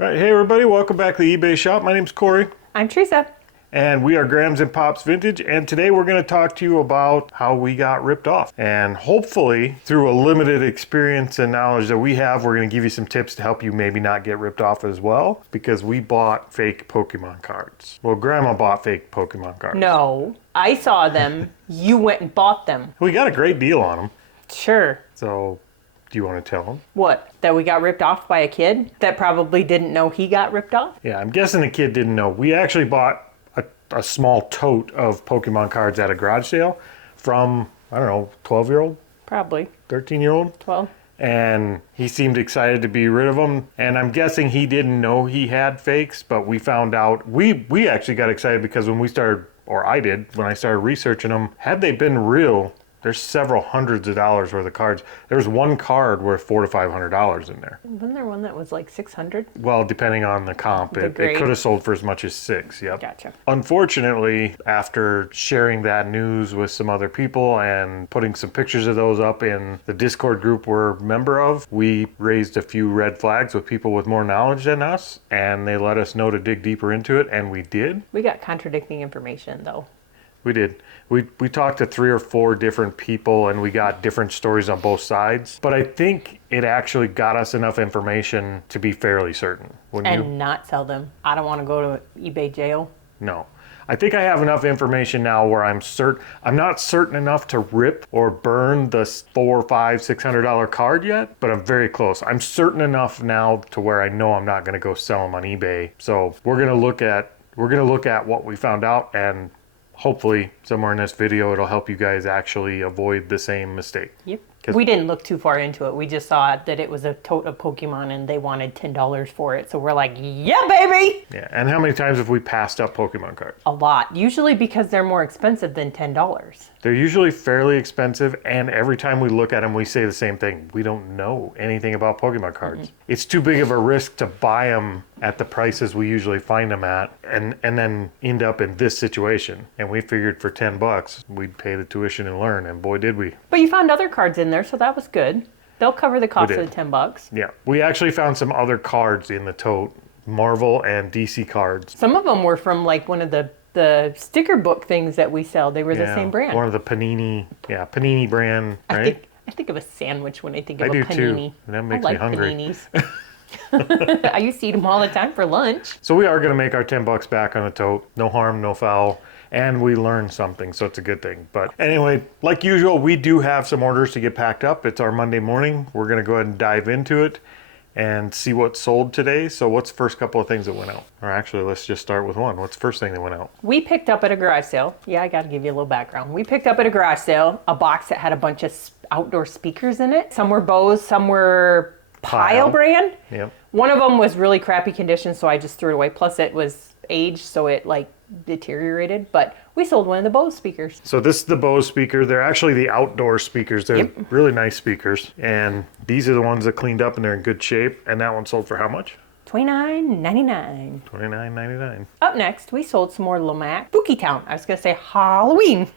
Right, hey everybody, welcome back to the eBay shop. My name's Corey. I'm Teresa. And we are Grams and Pops Vintage, and today we're going to talk to you about how we got ripped off. And hopefully, through a limited experience and knowledge that we have, we're going to give you some tips to help you maybe not get ripped off as well, because we bought fake Pokemon cards. Well, Grandma bought fake Pokemon cards. No, I saw them. You went and bought them. We got a great deal on them. Sure. So, do you want to tell them? What? That we got ripped off by a kid that probably didn't know he got ripped off? Yeah, I'm guessing the kid didn't know. We actually bought a small tote of Pokemon cards at a garage sale from, I don't know, 12-year-old? Probably. 13-year-old? 12. And he seemed excited to be rid of them. And I'm guessing he didn't know he had fakes, but we found out. We actually got excited because when we started, or I did, when I started researching them, had they been real, there's several hundreds of dollars worth of cards. There's one card worth $400 to $500 in there. Wasn't there one that was like 600? Well, depending on the comp, it could have sold for as much as $6. Yep. Gotcha. Unfortunately, after sharing that news with some other people and putting some pictures of those up in the Discord group we're a member of, we raised a few red flags with people with more knowledge than us, and they let us know to dig deeper into it, and we did. We got contradicting information though. We did. We talked to 3 or 4 different people and we got different stories on both sides. But I think it actually got us enough information to be fairly certain. Not sell them. I don't want to go to eBay jail. No. I think I have enough information now where I'm not certain enough to rip or burn the $400, $500, $600 card yet, but I'm very close. I'm certain enough now to where I know I'm not going to go sell them on eBay. So we're going to look at what we found out, and hopefully somewhere in this video it'll help you guys actually avoid the same mistake. Yep. We didn't look too far into it. We just saw that it was a tote of Pokemon and they wanted $10 for it. So we're like, yeah, baby! Yeah, and how many times have we passed up Pokemon cards? A lot. Usually because they're more expensive than $10. They're usually fairly expensive, and every time we look at them, we say the same thing. We don't know anything about Pokemon cards. Mm-hmm. It's too big of a risk to buy them at the prices we usually find them at, and then end up in this situation. And we figured for $10, we'd pay the tuition and learn, and boy, did we. But you found other cards in there, so that was good. They'll cover the cost of the $10. Yeah, we actually found some other cards in the tote, Marvel and DC cards. Some of them were from like one of the sticker book things that we sell. They were the same brand. One of the Panini brand, right? I think of a sandwich when I think of a panini. I do too. That makes me hungry. Paninis. I used to eat them all the time for lunch. So we are going to make our $10 back on the tote. No harm, no foul. And we learned something, so it's a good thing. But anyway, like usual, we do have some orders to get packed up. It's our Monday morning. We're going to go ahead and dive into it and see what sold today. So what's the first couple of things that went out? Or actually, let's just start with one. What's the first thing that went out? We picked up at a garage sale. Yeah, I got to give you a little background. We picked up at a garage sale a box that had a bunch of outdoor speakers in it. Some were Bose, some were Pile brand. Yep. One of them was really crappy condition, so I just threw it away. Plus it was aged, so it like deteriorated. But we sold one of the Bose speakers. So this is the Bose speaker. They're actually the outdoor speakers. They're really nice speakers. And these are the ones that cleaned up and they're in good shape. And that one sold for how much? $29.99. $29.99. Up next, we sold some more Lomac Spooky Town. I was going to say Halloween.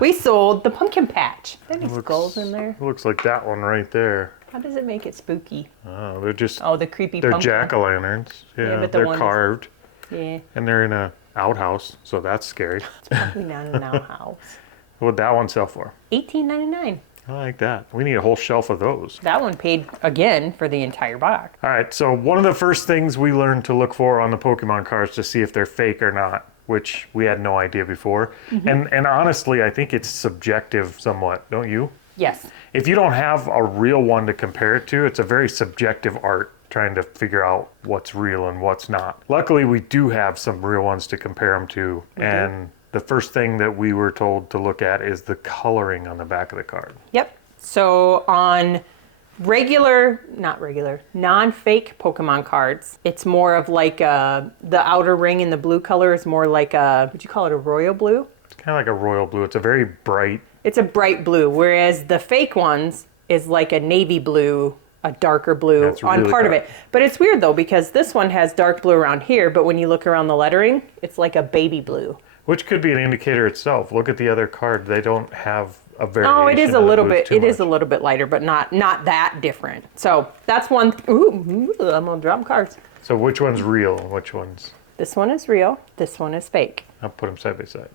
We sold the pumpkin patch. Are there any skulls in there? Looks like that one right there. How does it make it spooky? Oh, they're just... Oh, the creepy they're pumpkin. They're jack-o'-lanterns. Yeah, but they're carved. Yeah. And they're in a outhouse, so that's scary. It's probably not an outhouse. What'd that one sell for? $18.99. I like that. We need a whole shelf of those. That one paid again for the entire box. All right, so one of the first things we learned to look for on the Pokemon cards to see if they're fake or not, which we had no idea before. Mm-hmm. And honestly, I think it's subjective somewhat, don't you? Yes. If you don't have a real one to compare it to, it's a very subjective art trying to figure out what's real and what's not. Luckily, we do have some real ones to compare them to. And the first thing that we were told to look at is the coloring on the back of the card. Yep. So on non-fake Pokemon cards, it's more of like the outer ring in the blue color is more like would you call it a royal blue? It's kind of like a royal blue. It's a very bright. It's a bright blue, whereas the fake ones is like a navy blue, a darker blue on really part of it. But it's weird though, because this one has dark blue around here, but when you look around the lettering, it's like a baby blue. Which could be an indicator itself. Look at the other card. They don't have a variation. Oh, it is a little bit. It is a little bit lighter, but not that different. So that's one. Ooh, I'm gonna drop cards. So which one's real and which one's... This one is real. This one is fake. I'll put them side by side.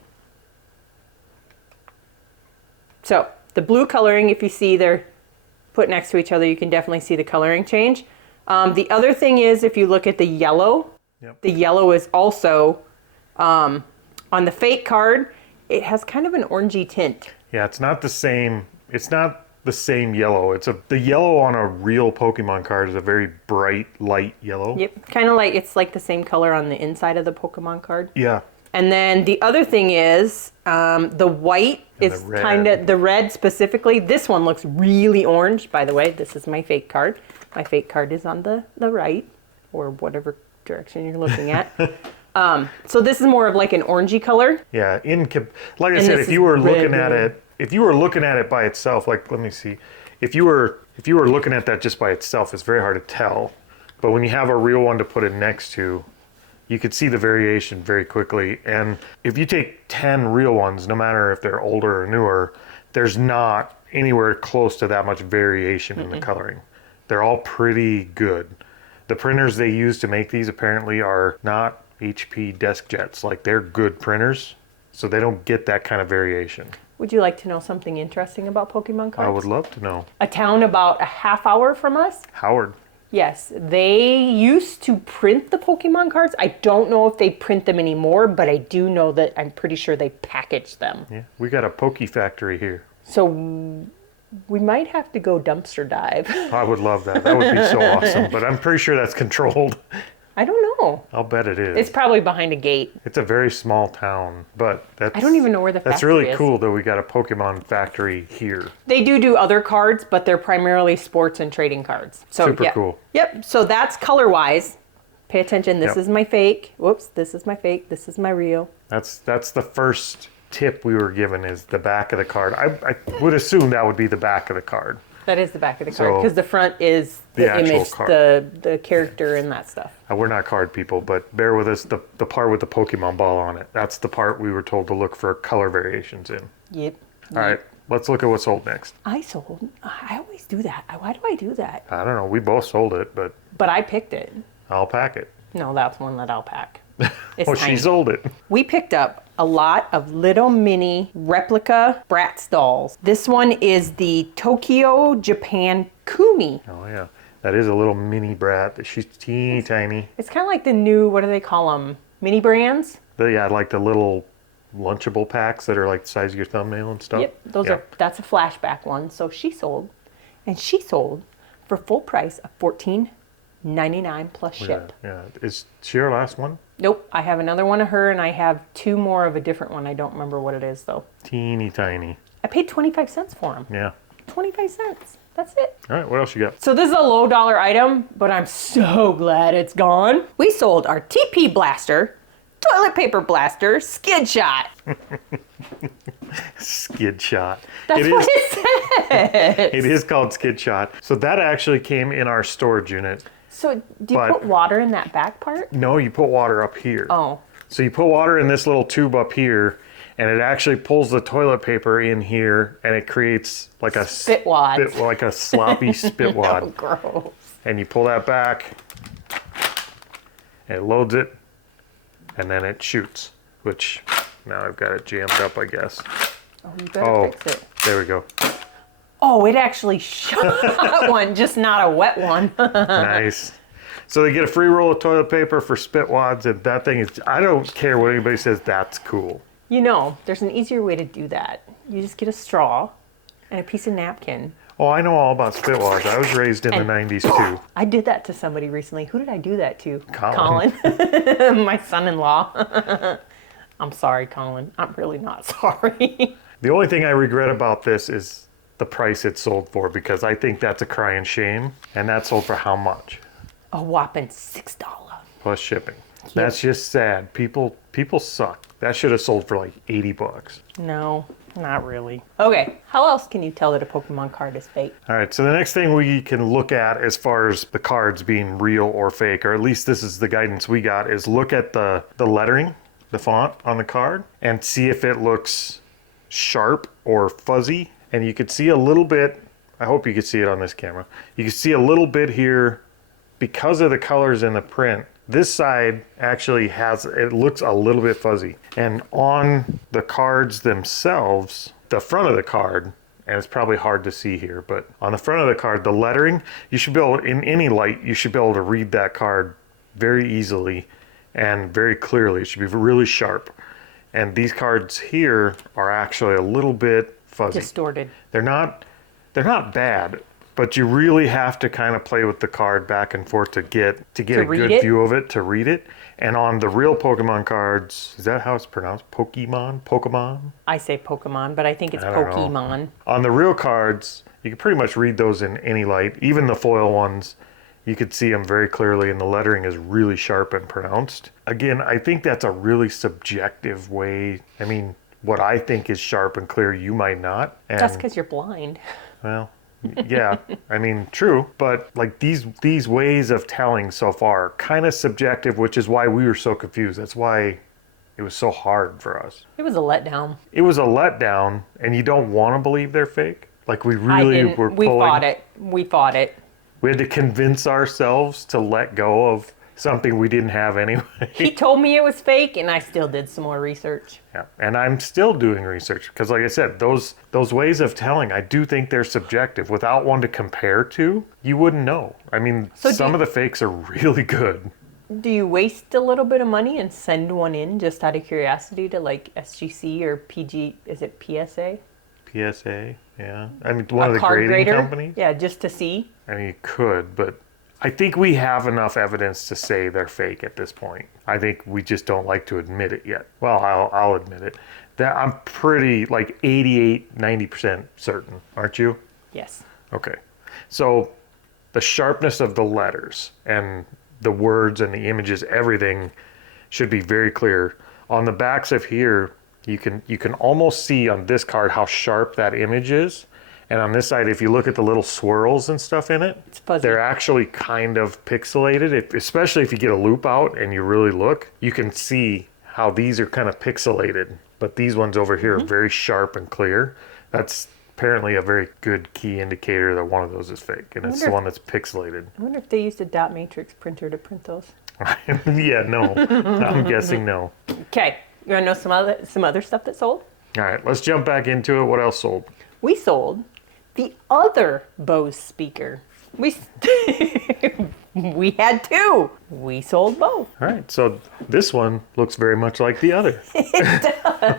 So the blue coloring, if you see they're put next to each other, you can definitely see the coloring change. The other thing is, if you look at the yellow, the yellow is also, on the fake card, it has kind of an orangey tint. Yeah, it's not the same. It's not the same yellow. The yellow on a real Pokemon card is a very bright, light yellow. Yep, kind of like, it's like the same color on the inside of the Pokemon card. Yeah. And then the other thing is, the white is kind of, the red specifically. This one looks really orange, by the way. This is my fake card. My fake card is on the right, or whatever direction you're looking at. So this is more of like an orangey color. Yeah, like I said, if you were looking at it, if you were looking at it by itself, like, let me see, if you were looking at that just by itself, it's very hard to tell. But when you have a real one to put it next to, you could see the variation very quickly. And if you take 10 real ones, no matter if they're older or newer, there's not anywhere close to that much variation in the coloring. They're all pretty good. The printers they use to make these apparently are not HP DeskJets. Like, they're good printers, so they don't get that kind of variation. Would you like to know something interesting about Pokemon cards? I would love to know. A town about a half hour from us. Howard. Yes, they used to print the Pokemon cards. I don't know if they print them anymore, but I do know that I'm pretty sure they package them. Yeah, we got a Poke factory here. So we might have to go dumpster dive. I would love that. That would be so awesome. But I'm pretty sure that's controlled. I don't know. I'll bet it is. It's probably behind a gate. It's a very small town, but I don't even know where the factory is. That's really cool that we got a Pokemon factory here. They do other cards, but they're primarily sports and trading cards. So, super cool. Yep. So that's color-wise. Pay attention. This is my fake. Whoops. This is my fake. This is my real. That's the first tip we were given, is the back of the card. I would assume that would be the back of the card. That is the back of the card, because the front is the image, card. the character and that stuff. We're not card people, but bear with us. The part with the Pokemon ball on it, that's the part we were told to look for color variations in. Yep. All right, let's look at what sold next. I always do that. Why do I do that? I don't know. We both sold it, but I picked it. I'll pack it. No, that's one that I'll pack. It's well, tiny. she sold it. We picked up a lot of little mini replica Bratz dolls. This one is the Tokyo, Japan Kumi. Oh, yeah. That is a little mini brat. She's teeny tiny. It's kind of like the new, what do they call them? Mini brands? Yeah, like the little Lunchable packs that are like the size of your thumbnail and stuff. Yep, that's a flashback one. So she sold for full price of $14.99 plus ship. Yeah. Is she our last one? Nope, I have another one of her, and I have two more of a different one. I don't remember what it is, though. Teeny tiny. I paid 25 cents for them. Yeah. 25 cents. That's it. All right, what else you got? So this is a low dollar item, but I'm so glad it's gone. We sold our TP Blaster, Toilet Paper Blaster, Skid Shot. Skid Shot. That's what it says. It is called Skid Shot. So that actually came in our storage unit. So do you put water in that back part? No, you put water up here. Oh. So you put water in this little tube up here, and it actually pulls the toilet paper in here, and it creates like a spit wad, like a sloppy spit wad. Oh, gross. And you pull that back, and it loads it, and then it shoots. Which now I've got it jammed up, I guess. Oh, you better fix it. There we go. Oh, it actually shot one, just not a wet one. Nice. So they get a free roll of toilet paper for spit wads, and that thing is, I don't care what anybody says, that's cool. You know, there's an easier way to do that. You just get a straw and a piece of napkin. Oh, I know all about spit wads. I was raised in the 90s too. I did that to somebody recently. Who did I do that to? Colin. My son-in-law. I'm sorry, Colin. I'm really not sorry. The only thing I regret about this is the price it sold for, because I think that's a crying shame. And that sold for how much? A whopping $6. Plus shipping. Yep. That's just sad. People suck. That should have sold for like 80 bucks. No, not really. Okay, how else can you tell that a Pokemon card is fake? All right, so the next thing we can look at as far as the cards being real or fake, or at least this is the guidance we got, is look at the lettering, the font on the card, and see if it looks sharp or fuzzy. And you could see a little bit, I hope you could see it on this camera, you can see a little bit here because of the colors in the print, this side actually it looks a little bit fuzzy. And on the cards themselves, the front of the card, and it's probably hard to see here, but on the front of the card, the lettering, you should be able, in any light, you should be able to read that card very easily and very clearly. It should be really sharp. And these cards here are actually a little bit fuzzy. Distorted. They're not bad, but you really have to kind of play with the card back and forth to get a good view of it, to read it. And on the real Pokemon cards, is that how it's pronounced? Pokemon? I say Pokemon, but I think it's Pokemon. On the real cards, you can pretty much read those in any light. Even the foil ones, you could see them very clearly, and the lettering is really sharp and pronounced. Again, I think that's a really subjective way. I mean, what I think is sharp and clear, you might not. And, that's because you're blind. Well, yeah, I mean, true. But like these ways of telling so far are kind of subjective, which is why we were so confused. That's why it was so hard for us. It was a letdown. It was a letdown, and you don't want to believe they're fake. Like we really were pulling. We fought it. We had to convince ourselves to let go of something we didn't have anyway. He told me it was fake, and I still did some more research. Yeah, and I'm still doing research because, like I said, those ways of telling, I do think they're subjective. Without one to compare to, you wouldn't know. I mean, some of the fakes are really good. Do you waste a little bit of money and send one in just out of curiosity to like SGC or PG? Is it PSA? PSA, yeah. I mean, one of the grading companies. Yeah, just to see. I mean, you could, but I think we have enough evidence to say they're fake at this point. I think we just don't like to admit it yet. Well, I'll admit it. That I'm pretty like 88, 90% certain, aren't you? Yes. Okay. So the sharpness of the letters and the words and the images, everything should be very clear. On the backs of here, you can almost see on this card how sharp that image is. And on this side, if you look at the little swirls and stuff in it, it's fuzzy. They're actually kind of pixelated. Especially if you get a loop out and you really look, you can see how these are kind of pixelated. But these ones over here are very sharp and clear. That's apparently a very good key indicator that one of those is fake. And it's the one that's pixelated. I wonder if they used a dot matrix printer to print those. Yeah, no. I'm guessing no. Okay. You want to know some other stuff that sold? All right, let's jump back into it. What else sold? We sold the other Bose speaker. We had two. We sold both. All right, so this one looks very much like the other. It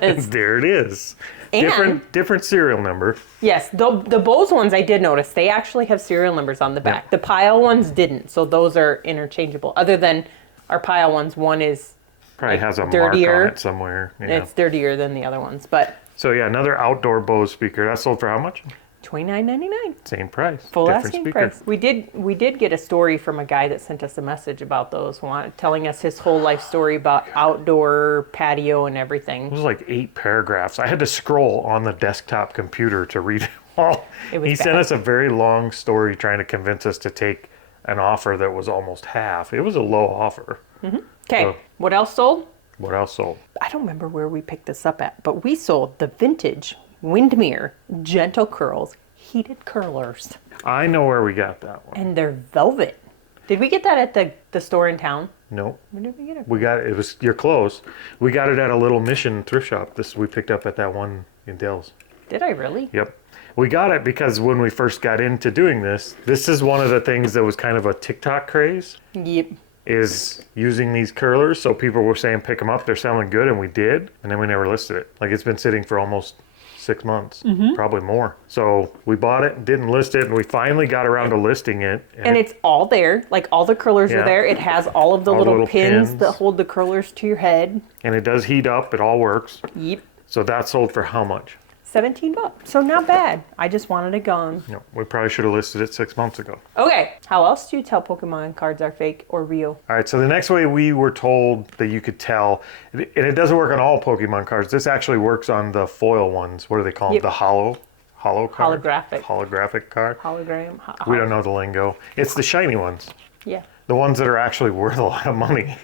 does. There it is. Different serial number. Yes, the Bose ones I did notice. They actually have serial numbers on the back. Yeah. The Pile ones didn't, so those are interchangeable. Other than our Pile ones, one is probably has a dirtier. Mark on it somewhere. Yeah. It's dirtier than the other ones, but. So yeah, another outdoor Bose speaker. That sold for how much? $29.99. Same price. Full asking price. We did get a story from a guy that sent us a message about those, telling us his whole life story about outdoor patio and everything. It was like 8 paragraphs. I had to scroll on the desktop computer to read it all. He sent us a very long story trying to convince us to take an offer that was almost half. It was a low offer. Mm-hmm. Okay, so, what else sold? What else sold? I don't remember where we picked this up at, but we sold the vintage Windmere Gentle Curls heated curlers. I know where we got that one. And they're velvet. Did we get that at the store in town? No. Where did we get it? We got it. You're close. We got it at a little Mission thrift shop. We picked up at that one in Dells. Did I really? Yep. We got it because when we first got into doing this is one of the things that was kind of a TikTok craze. Yep. Is using these curlers. So people were saying pick them up, they're selling good, and we did. And then we never listed it. Like it's been sitting for almost 6 months, probably more. So we bought it, didn't list it, and we finally got around to listing it. And it's all there. Like all the curlers are there. It has all of the little pins that hold the curlers to your head. And it does heat up. It all works. Yep. So that sold for how much? $17. So not bad. I just wanted it gone. No, we probably should have listed it 6 months ago. Okay. How else do you tell Pokemon cards are fake or real? All right. So the next way we were told that you could tell, and it doesn't work on all Pokemon cards. This actually works on the foil ones. What do they call them? The hollow card? Holographic card? Hologram. We don't know the lingo. It's the shiny ones. Yeah. The ones that are actually worth a lot of money.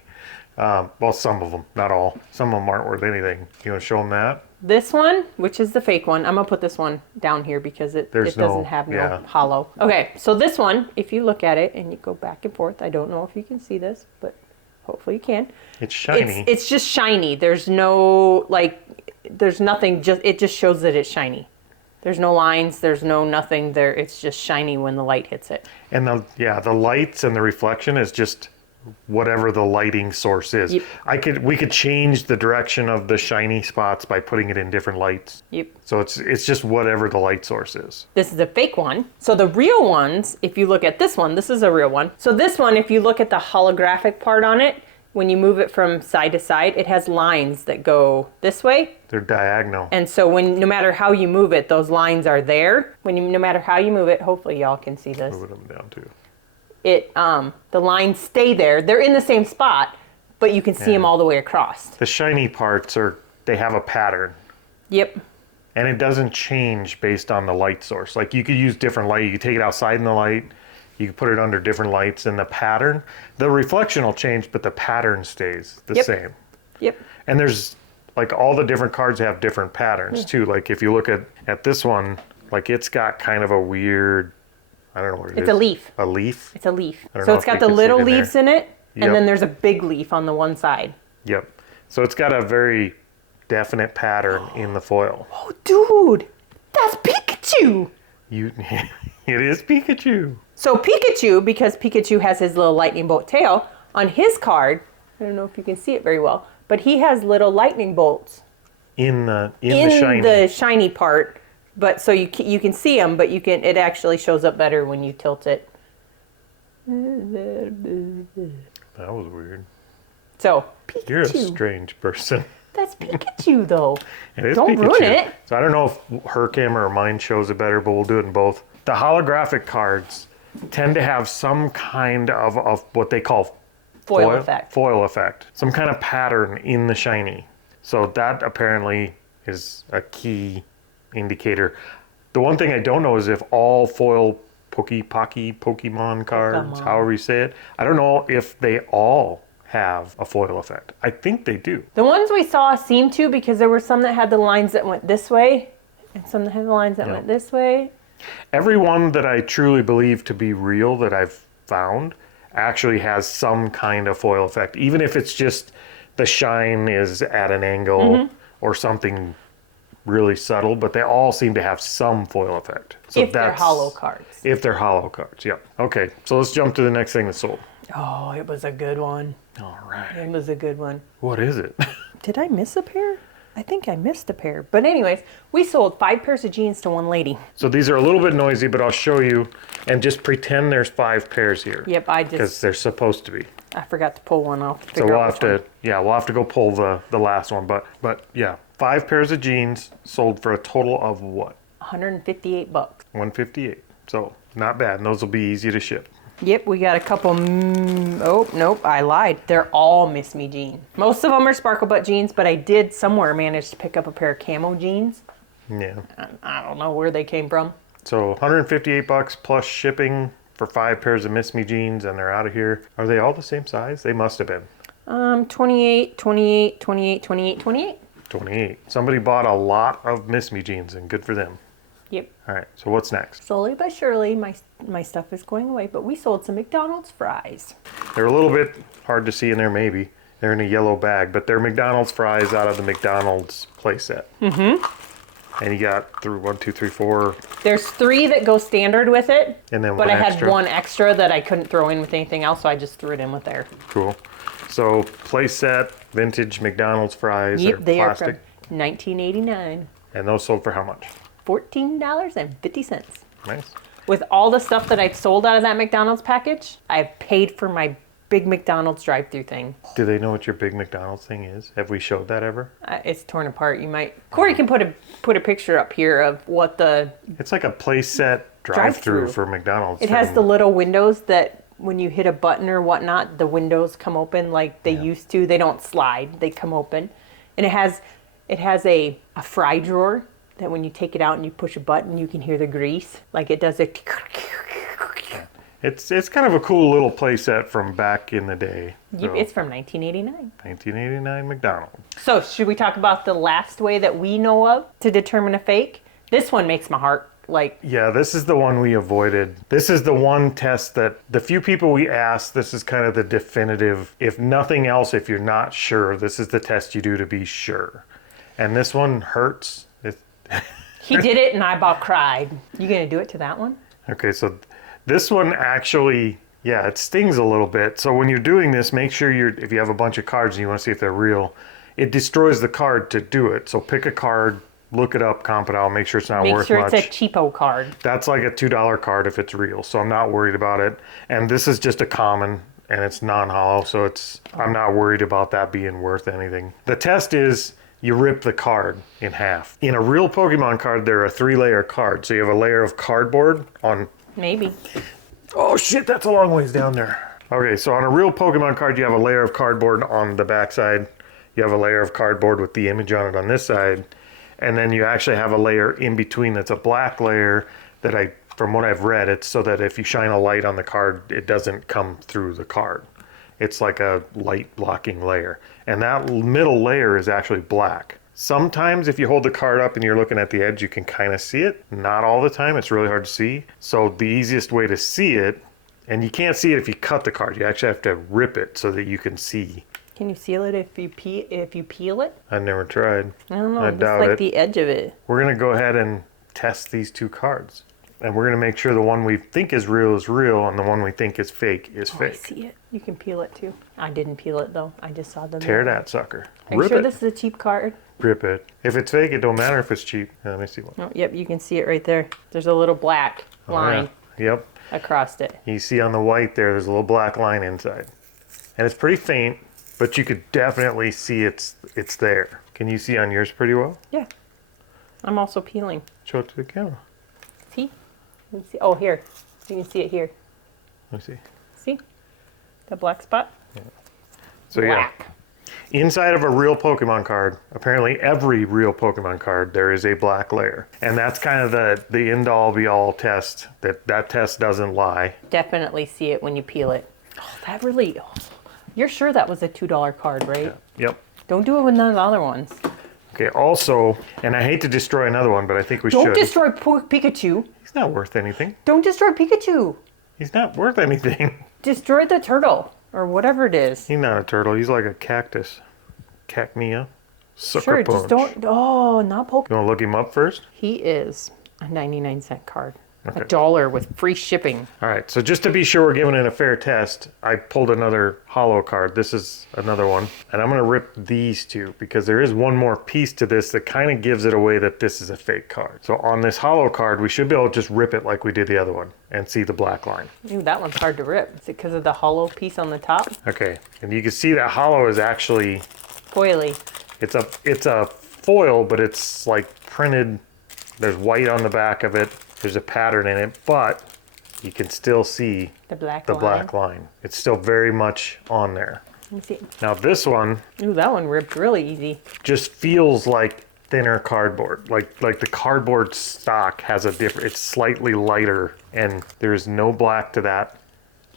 Well, some of them, not all. Some of them aren't worth anything. You want to show them that? this one, which is the fake one, I'm gonna put this one down here because it doesn't have no hollow. Okay, so this one, if you look at it and you go back and forth, I don't know if you can see this, but hopefully you can. It's shiny. It's just shiny. There's no, like, there's nothing, it just shows that it's shiny. There's no lines, there's no nothing there. It's just shiny when the light hits it. And the lights and the reflection is just whatever the lighting source is. Yep. We could change the direction of the shiny spots by putting it in different lights. Yep. So it's just whatever the light source is. This is a fake one. So the real ones, if you look at this one, this is a real one. So this one, if you look at the holographic part on it, when you move it from side to side, it has lines that go this way. They're diagonal. And so no matter how you move it, those lines are there. No matter how you move it, hopefully y'all can see this. Moving them down too. The lines stay there. They're in the same spot, but you can see them all the way across. The shiny parts they have a pattern. Yep. And it doesn't change based on the light source. Like you could use different light. You could take it outside in the light. You could put it under different lights, and the pattern, the reflection will change, but the pattern stays the same. Yep. And there's like all the different cards have different patterns too. Like if you look at this one, like it's got kind of a weird, I don't know what it is. It's a leaf. A leaf? It's a leaf. I don't So know it's if got you the can see little it in leaves there. in it, Yep. and then there's a big leaf on the one side. Yep. So it's got a very definite pattern in the foil. Oh, dude, that's Pikachu. It is Pikachu. So Pikachu, because Pikachu has his little lightning bolt tail, on his card, I don't know if you can see it very well, but he has little lightning bolts In the shiny part. But so you can see them, but it actually shows up better when you tilt it. That was weird. So Pikachu. You're a strange person. That's Pikachu, though. It is Don't Pikachu. ruin it. So I don't know if her camera or mine shows it better, but we'll do it in both. The holographic cards tend to have some kind of what they call Foil effect. Foil effect. Some kind of pattern in the shiny. So that apparently is a key indicator. The one thing I don't know is if all foil Pokemon cards, however you say it, I don't know if they all have a foil effect. I think they do. The ones we saw seem to, because there were some that had the lines that went this way and some that had the lines that went this way. Every one that I truly believe to be real that I've found actually has some kind of foil effect, even if it's just the shine is at an angle or something really subtle, but they all seem to have some foil effect. So if they're hollow cards. If they're hollow cards, yeah. Okay, so let's jump to the next thing that's sold. Oh, it was a good one. All right. It was a good one. What is it? Did I miss a pair? I think I missed a pair. But anyways, we sold 5 pairs of jeans to one lady. So these are a little bit noisy, but I'll show you and just pretend there's 5 pairs here. Yep, because they're supposed to be. I forgot to pull one off. So we'll have to go pull the last one. But yeah, 5 pairs of jeans sold for a total of what? $158. 158. So not bad. And those will be easy to ship. Yep, we got a couple. Oh, nope, I lied. They're all Miss Me jeans. Most of them are sparkle butt jeans, but I did somewhere manage to pick up a pair of camo jeans. Yeah. I don't know where they came from. So $158 plus shipping for 5 pairs of Miss Me jeans, and they're out of here. Are they all the same size? They must have been. 28, 28, 28, 28, 28. 28. Somebody bought a lot of Miss Me jeans, and good for them. Yep. All right, so what's next? Slowly but surely, my stuff is going away, but we sold some McDonald's fries. They're a little bit hard to see in there, maybe. They're in a yellow bag, but they're McDonald's fries out of the McDonald's playset. Mm-hmm. And you got through 1, 2, 3, 4. There's 3 that go standard with it. And then but one I had extra. one extra that I couldn't throw in with anything else, so I just threw it in with there. Cool. So playset, vintage McDonald's fries. Yep, they plastic. are from 1989. And those sold for how much? $14.50. Nice. With all the stuff that I've sold out of that McDonald's package, I've paid for my big McDonald's drive-thru thing. Do they know what your big McDonald's thing is? Have we showed that ever? It's torn apart. You might. Corey can put a picture up here of what the. It's like a playset drive-thru for McDonald's. It has the little windows that when you hit a button or whatnot, the windows come open like they used to. They don't slide. They come open, and it has a fry drawer that when you take it out and you push a button, you can hear the grease. Like it does it. It's kind of a cool little playset from back in the day. So, It's from 1989. 1989 McDonald's. So should we talk about the last way that we know of to determine a fake? This one makes my heart like... Yeah, this is the one we avoided. This is the one test that the few people we asked, this is kind of the definitive, if nothing else, if you're not sure, this is the test you do to be sure. And this one hurts. He did it and I about cried. You gonna do it to that one? Okay, so this one actually, yeah, it stings a little bit. So when you're doing this, make sure if you have a bunch of cards and you want to see if they're real, it destroys the card to do it. So pick a card, look it up, comp it out, make sure it's not worth much. Make sure it's a cheapo card. That's like a $2 card if it's real, so I'm not worried about it. And this is just a common, and it's non-hollow, so I'm not worried about that being worth anything. The test is you rip the card in half. In a real Pokemon card, there are 3-layer cards. So you have a layer of cardboard on... Maybe. Oh shit, that's a long ways down there. Okay, so on a real Pokemon card, you have a layer of cardboard on the backside. You have a layer of cardboard with the image on it on this side. And then you actually have a layer in between that's a black layer that from what I've read, it's so that if you shine a light on the card, it doesn't come through the card. It's like a light blocking layer. And that middle layer is actually black. Sometimes if you hold the card up and you're looking at the edge, you can kind of see it. Not all the time, it's really hard to see. So the easiest way to see it, and you can't see it if you cut the card, you actually have to rip it so that you can see. Can you seal it if you peel it? I never tried. I don't know. I doubt like it. The edge of it. We're gonna go ahead and test these two cards. And we're gonna make sure the one we think is real, and the one we think is fake is fake. I see it. You can peel it too. I didn't peel it though. I just saw the... Tear that sucker. Are you Rip sure it. this is a cheap card? Rip it. If it's fake, it don't matter if it's cheap. Let me see one. Oh, yep, you can see it right there. There's a little black line Yep. across it. You see on the white there's a little black line inside. And it's pretty faint, but you could definitely see it's there. Can you see on yours pretty well? Yeah. I'm also peeling. Show it to the camera. See? Let me see. Oh, here. You can see it here. Let me see. See? The black spot? Yeah. So black. Yeah. Inside of a real Pokemon card, apparently every real Pokemon card, there is a black layer. And that's kind of the end-all be-all test. That test doesn't lie. Definitely see it when you peel it. Oh, that really... Oh. You're sure that was a $2 card, right? Yeah. Yep. Don't do it with none of the other ones. Okay, also, and I hate to destroy another one, but I think we should. Don't destroy Pikachu. He's not worth anything. Don't destroy Pikachu. He's not worth anything. Destroy the turtle, or whatever it is. He's not a turtle. He's like a cactus. Cacnea. Sucker Sure, punch. just don't... Oh, not Pokemon. You want to look him up first? He is a 99-cent card. Okay. $1 with free shipping. All right, so just to be sure we're giving it a fair test, I pulled another hollow card. This is another one. And I'm going to rip these two because there is one more piece to this that kind of gives it away that this is a fake card. So on this hollow card, we should be able to just rip it like we did the other one and see the black line. Ooh, that one's hard to rip. Is it because of the hollow piece on the top? Okay, and you can see that hollow is actually... Foily. It's a foil, but it's like printed. There's white on the back of it. There's a pattern in it, but you can still see The black line. It's still very much on there. Let me see. Now this one Ooh, that one ripped really easy. just feels like thinner cardboard. Like the cardboard stock has a different, it's slightly lighter, and there's no black to that.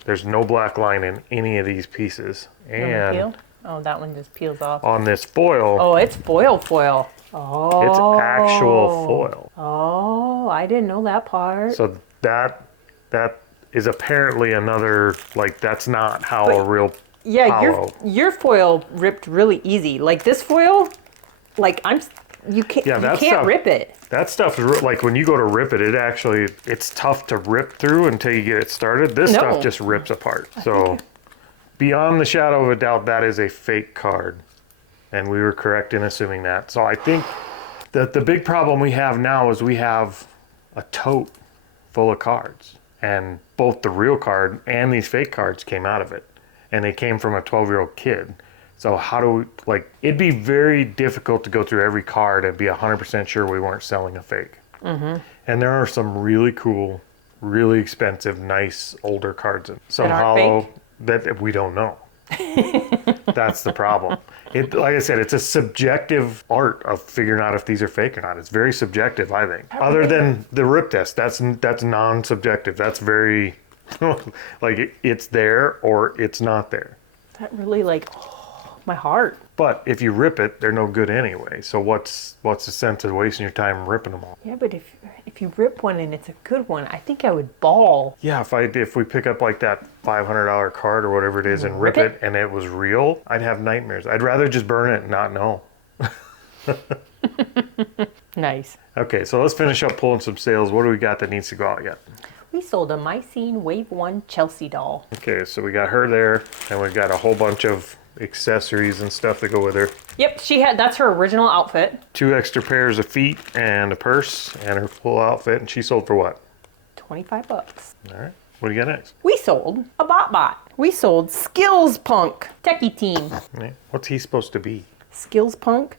There's no black line in any of these pieces. And Peel? Oh, that one just peels off. on this foil, Oh, it's foil. Oh. it's actual foil. Oh, I didn't know that part. So that is apparently another, like, that's not how a real Yeah, hollow. your foil ripped really easy. Like this foil, like you can't rip it. That stuff is like when you go to rip it, it's tough to rip through until you get it started. This stuff just rips apart. So beyond the shadow of a doubt, that is a fake card. And we were correct in assuming that. So I think that the big problem we have now is we have a tote full of cards. And both the real card and these fake cards came out of it. And they came from a 12-year-old kid. So how do we, it'd be very difficult to go through every card and be 100% sure we weren't selling a fake. Mm-hmm. And there are some really cool, really expensive, nice, older cards. Some hollow that we don't know. That's the problem. Like I said, it's a subjective art of figuring out if these are fake or not. It's very subjective, I think. Other than the rip test, that's non-subjective. That's very Like it's there or it's not there. That really like, oh, my heart. But if you rip it, they're no good anyway. So what's the sense of wasting your time ripping them all? Yeah, but if you rip one and it's a good one, I think I would bawl. Yeah, if we pick up like that $500 card or whatever it is and rip it and it was real, I'd have nightmares. I'd rather just burn it and not know. Nice. Okay, so let's finish up pulling some sales. What do we got that needs to go out yet? We sold a Mycene Wave 1 Chelsea doll. Okay, so we got her there, and we've got a whole bunch of accessories and stuff that go with her. Yep, that's her original outfit. 2 extra pairs of feet and a purse and her full outfit, and she sold for what? $25. All right, what do you got next? We sold a bot. We sold Skills Punk Techie Team. Yeah, what's he supposed to be? Skills Punk?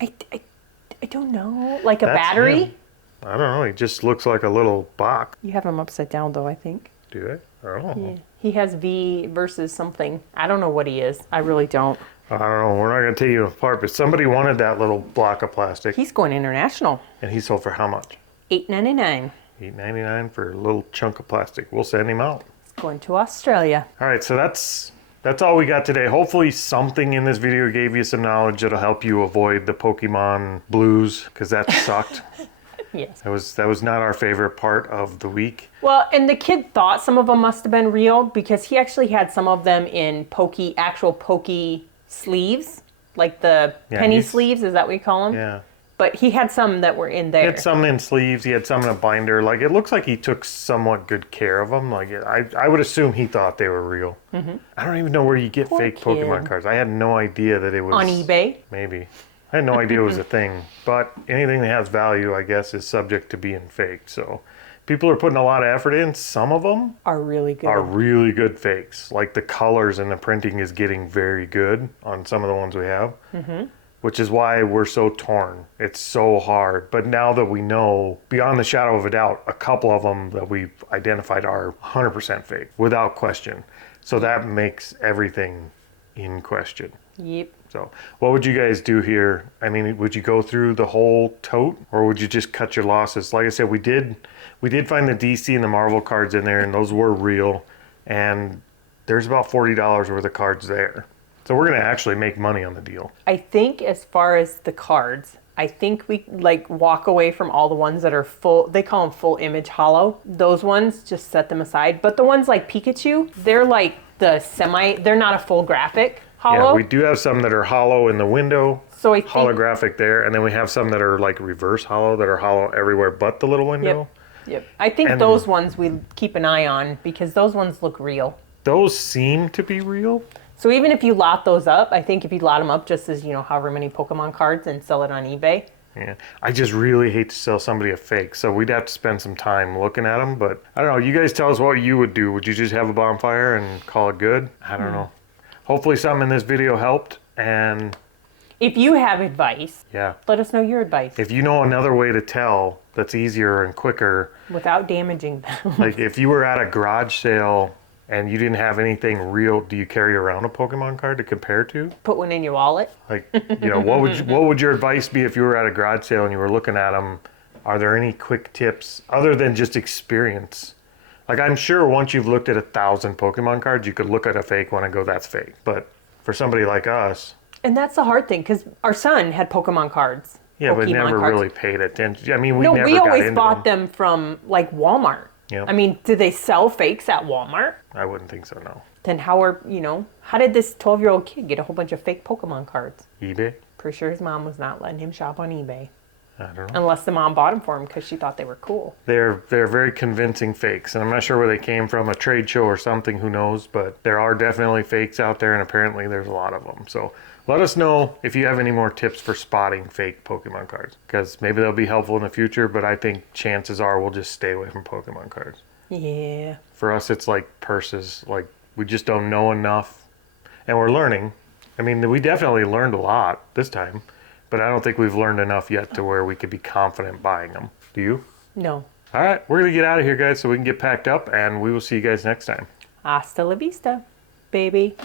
I don't know. Like a That's battery? him. I don't know. He just looks like a little box. You have him upside down though, I think. Do I? I don't know. Yeah. He has V versus something. I don't know what he is. I really don't. I don't know. We're not going to take you apart, but somebody wanted that little block of plastic. He's going international. And he sold for how much? $8.99. $8.99 for a little chunk of plastic. We'll send him out. He's going to Australia. All right, so that's all we got today. Hopefully something in this video gave you some knowledge that'll help you avoid the Pokemon blues, because that sucked. Yes. That was not our favorite part of the week. Well, and the kid thought some of them must have been real because he actually had some of them in actual pokey sleeves, like the penny sleeves. Is that what you call them? Yeah. But he had some that were in there. He had some in sleeves. He had some in a binder. Like, it looks like he took somewhat good care of them. Like, I would assume he thought they were real. Mm-hmm. I don't even know where you get fake kid. Pokemon cards. I had no idea that it was... On eBay? Maybe. I had no idea it was a thing. But anything that has value, I guess, is subject to being fake. So people are putting a lot of effort in. Some of them Are really good. are really good fakes. Like, the colors and the printing is getting very good on some of the ones we have. Mm-hmm. Which is why we're so torn. It's so hard. But now that we know, beyond the shadow of a doubt, a couple of them that we've identified are 100% fake, without question. So that makes everything in question. Yep. So what would you guys do here? I mean, would you go through the whole tote, or would you just cut your losses? Like I said, we did find the DC and the Marvel cards in there, and those were real. And there's about $40 worth of cards there. So we're going to actually make money on the deal. I think as far as the cards, I think we like walk away from all the ones that are full, they call them full image hollow. Those ones, just set them aside. But the ones like Pikachu, they're like they're not a full graphic hollow. Yeah, we do have some that are hollow in the window, so I think, holographic there, and then we have some that are like reverse hollow, that are hollow everywhere but the little window. Yep. I think those ones we keep an eye on because those ones look real. Those seem to be real. So even if you lot those up, I think if you lot them up just as, however many Pokemon cards and sell it on eBay. Yeah, I just really hate to sell somebody a fake, so we'd have to spend some time looking at them. But I don't know, you guys tell us what you would do. Would you just have a bonfire and call it good? I don't know. Hopefully something in this video helped, and if you have advice, yeah, let us know your advice. If you know another way to tell that's easier and quicker. Without damaging them. Like if you were at a garage sale and you didn't have anything real, do you carry around a Pokemon card to compare to? Put one in your wallet. Like, what would your advice be if you were at a garage sale and you were looking at them? Are there any quick tips other than just experience? Like, I'm sure once you've looked at 1,000 Pokemon cards, you could look at a fake one and go, that's fake. But for somebody like us... And that's the hard thing, because our son had Pokemon cards. Yeah, but never really paid attention. I mean, we never got into we always bought them from, like, Walmart. Yep. I mean, do they sell fakes at Walmart? I wouldn't think so, no. Then how did this 12-year-old kid get a whole bunch of fake Pokemon cards? eBay? Pretty sure his mom was not letting him shop on eBay. I don't know. Unless the mom bought them for him because she thought they were cool. They're very convincing fakes, and I'm not sure where they came from, a trade show or something, who knows, but there are definitely fakes out there, and apparently there's a lot of them. So let us know if you have any more tips for spotting fake Pokemon cards, because maybe they'll be helpful in the future, but I think chances are we'll just stay away from Pokemon cards. Yeah. For us, it's like purses. Like, we just don't know enough, and we're learning. I mean, we definitely learned a lot this time, but I don't think we've learned enough yet to where we could be confident buying them. Do you? No. All right, we're going to get out of here, guys, so we can get packed up, and we will see you guys next time. Hasta la vista, baby.